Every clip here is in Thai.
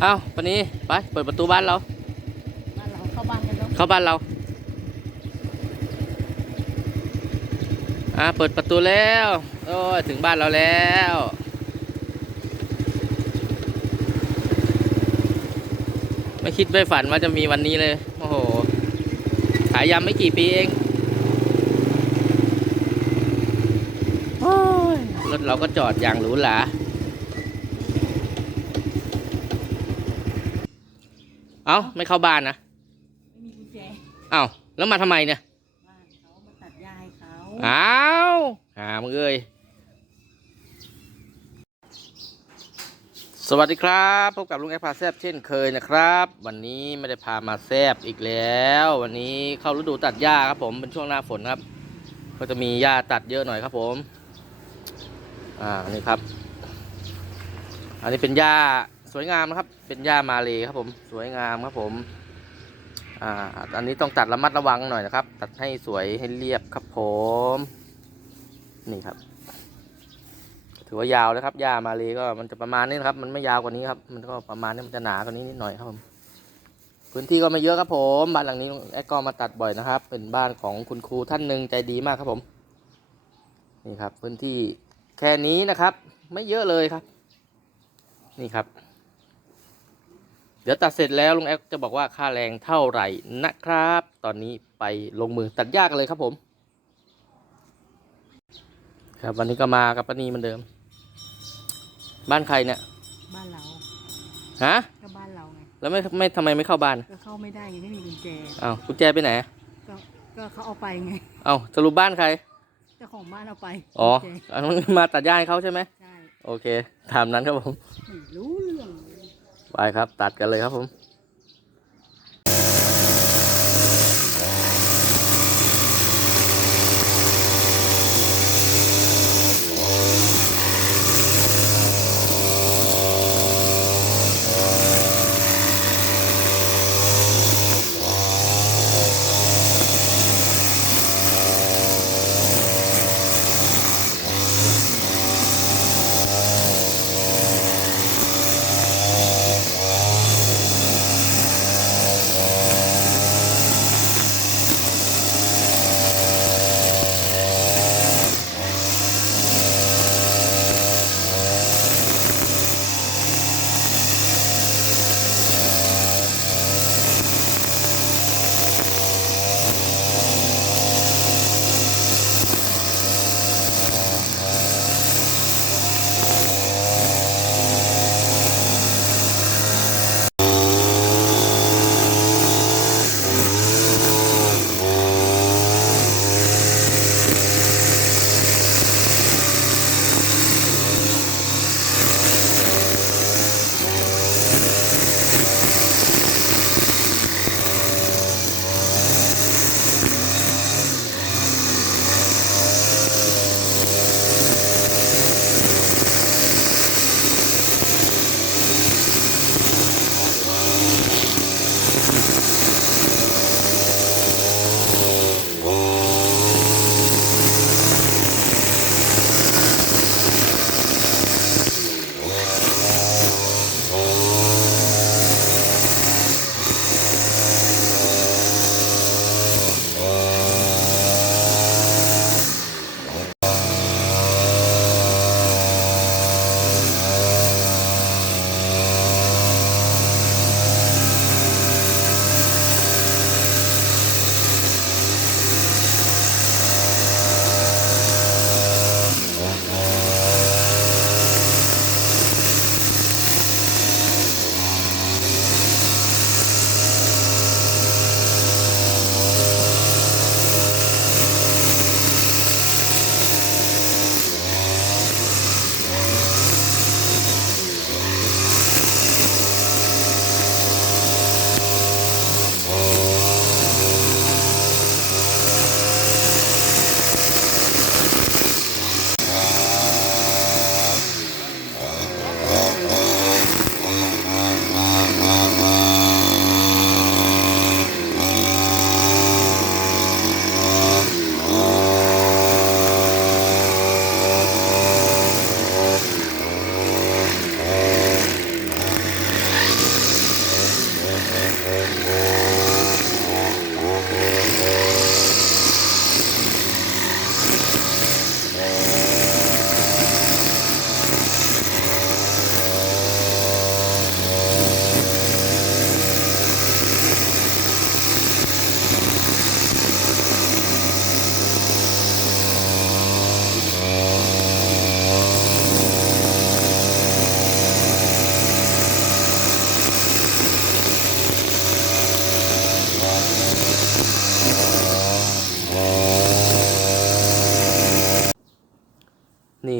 เอ้าปนี้ไป เปิดประตูบ้านเรา บ้านเราเข้าบ้านกันเนาะเข้าบ้านเรา อ่า เปิดประตูแล้ว โอ้ยถึงบ้านเราแล้วไม่คิดไม่ฝันว่าจะมีวันนี้เลย โอ้โห ขายยำไม่กี่ปีเองโอ้ยรถเราก็จอดอย่างหรูหรา เอ้าไม่เข้าบ้านนะไม่มีกุญแจเอ้าแล้วมาทำไมเนี่ยบ้านเขามาตัดหญ้าให้เขาอ้าวหามึงเอ้ยสวัสดีครับพบกับลุงแอปพาแซบเช่นเคยนะครับ วันนี้ไม่ได้พามาแซบอีกแล้ว วันนี้เข้าฤดูตัดหญ้าครับผมเป็นช่วงหน้าฝนครับ ก็จะมีหญ้าตัดเยอะหน่อยครับผม อ่านี่ครับ อันนี้เป็นหญ้าส วยงามนะครับ เป็นหญ้ามาเลยครับผม สวยงามครับผมอ่าอันนี้ต้องตัดระมัดระวังหน่อยนะครับ ตัดให้สวยให้เรียบครับผม นี่ครับ ถือว่ายาวนะครับหญ้ามาเลยก็มันจะประมาณนี้นะครับ มันไม่ยาวกว่านี้ครับ มันก็ประมาณนี้มันจะหนากว่านี้นิดหน่อยครับผมพื้นที่ก็ไม่เยอะครับผมบ้านหลังนี้แอดก็มาตัดบ่อยนะครับ เป็นบ้านของคุณครูท่านหนึ่งใจดีมากครับผม นี่ครับ พื้นที่แค่นี้นะครับ ไม่เยอะเลยครับ นี่ครับ เดี๋ยวตัดเสร็จแล้วลุงแอดจะบอกว่าค่าแรงเท่าไหร่นะครับ ตอนนี้ไปลงมือตัดหญ้ากันเลยครับผม ครับวันนี้ก็มากับป้านีเหมือนเดิม บ้านใครเนี่ย บ้านเราฮะก็บ้านเราไง แล้วไม่ไม่ทำไมไม่เข้าบ้านก็เข้าไม่ได้ไงไม่มีกุญแจอ้าวกุญแจไปไหนก็ก็เขาเอาไปไงอ้าวสรุปบ้านใครเจ้าของบ้านเอาไปอ๋อกุญแจอันนั้นมาตัดหญ้าให้เขาใช่ไหมใช่โอเคตามนั้นครับผมไม่รู้เรื่องเลย ไปครับ ตัดกันเลยครับผม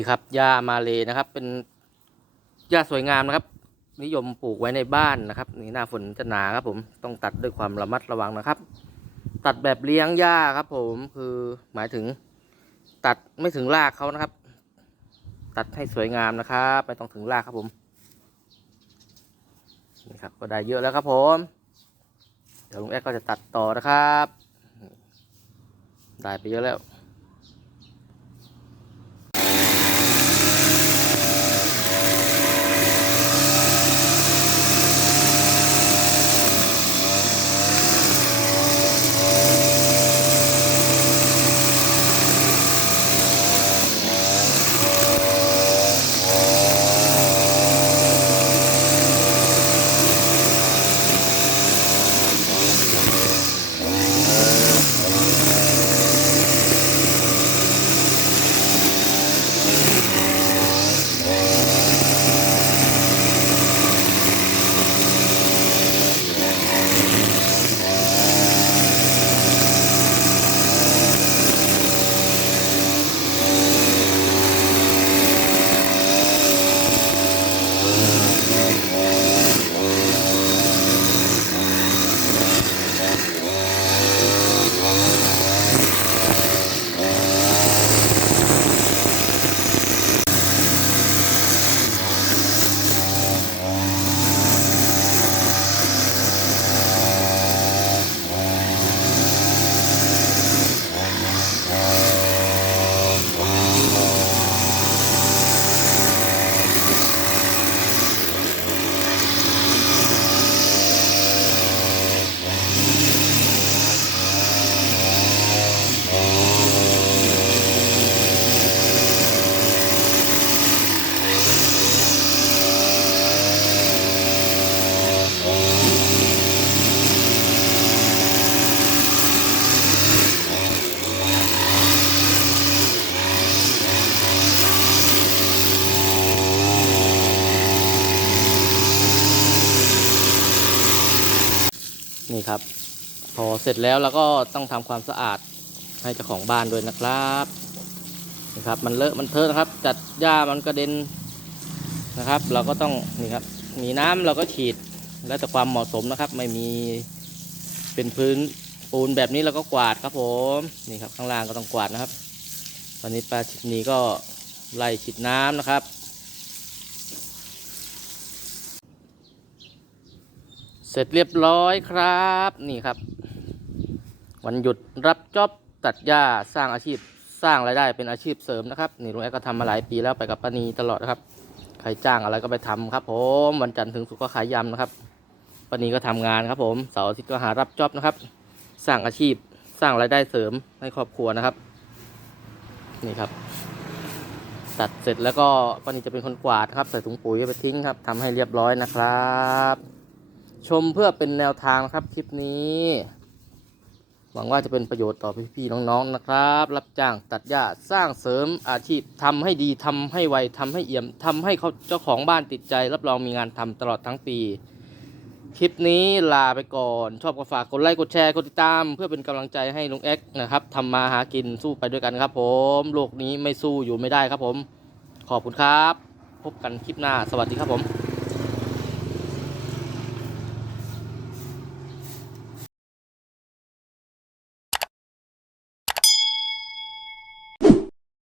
ครับหญ้ามาเลยนะครับ เป็นหญ้าสวยงามนะครับ นิยมปลูกไว้ในบ้านนะครับนี่หน้าฝนจะหนาครับ ผมต้องตัดด้วยความระมัดระวังนะครับ ตัดแบบเลี้ยงหญ้าครับ ผมคือหมายถึง ตัดไม่ถึงรากเขานะครับ ตัดให้สวยงามนะครับไม่ต้องถึงรากครับผมนี่ครับก็ได้เยอะแล้วครับผม เดี๋ยวลุงแอ๊กก็จะตัดต่อนะครับ ได้ไปเยอะแล้ว ครับ พอเสร็จแล้วเราก็ต้องทำความสะอาดให้เจ้าของบ้านด้วยนะครับนี่ครับมันเลอะมันเทอะนะครับ จัดหญ้ามันกระเด็นนะครับ เราก็ต้องนี่ครับมีน้ำเราก็ฉีดแล้วแต่ความเหมาะสมนะครับ ไม่มีเป็นพื้นปูนแบบนี้เราก็กวาดครับผมนี่ครับข้างล่างก็ต้องกวาดนะครับ ตอนนี้ปลาชิดนีก็ไล่ฉีดน้ำนะครับ สร็จเรียบร้อยครับนี่ครับ วันหยุดรับจ็อบตัดหญ้าสร้างอาชีพสร้างรายได้เป็นอาชีพเสริมนะครับ นี่ลุงแอ๊ก็ทำมาหลายปีแล้วไปกับป้านีตลอดนะครับ ใครจ้างอะไรก็ไปทำครับ ผมวันจันทร์ถึงศุกร์ก็ขายยำนะครับป้านีก็ทำงานครับ ผมเสาร์อาทิตย์ก็หารับจ็อบนะครับ สร้างอาชีพสร้างรายได้เสริมให้ครอบครัวนะครับ นี่ครับ ตัดเสร็จแล้วก็ป้านีจะเป็นคนกวาดครับใส่ถุงปุ๋ยไปทิ้งครับทำให้เรียบร้อยนะครับ ชมเพื่อเป็นแนวทางนะครับคลิปนี้ หวังว่าจะเป็นประโยชน์ต่อพี่ๆน้องๆนะครับ รับจ้างตัดหญ้าสร้างเสริมอาชีพทำให้ดีทำให้ไวทำให้เอี่ยมทำให้เขาเจ้าของบ้านติดใจ รับรองมีงานทำตลอดทั้งปี คลิปนี้ลาไปก่อน ชอบก็ฝากกดไลค์กดแชร์กดติดตาม เพื่อเป็นกำลังใจให้ลุงแอ็กนะครับทำมาหากินสู้ไปด้วยกันครับ ผมโลกนี้ไม่สู้อยู่ไม่ได้ครับผม ขอบคุณครับ พบกันคลิปหน้าสวัสดีครับผม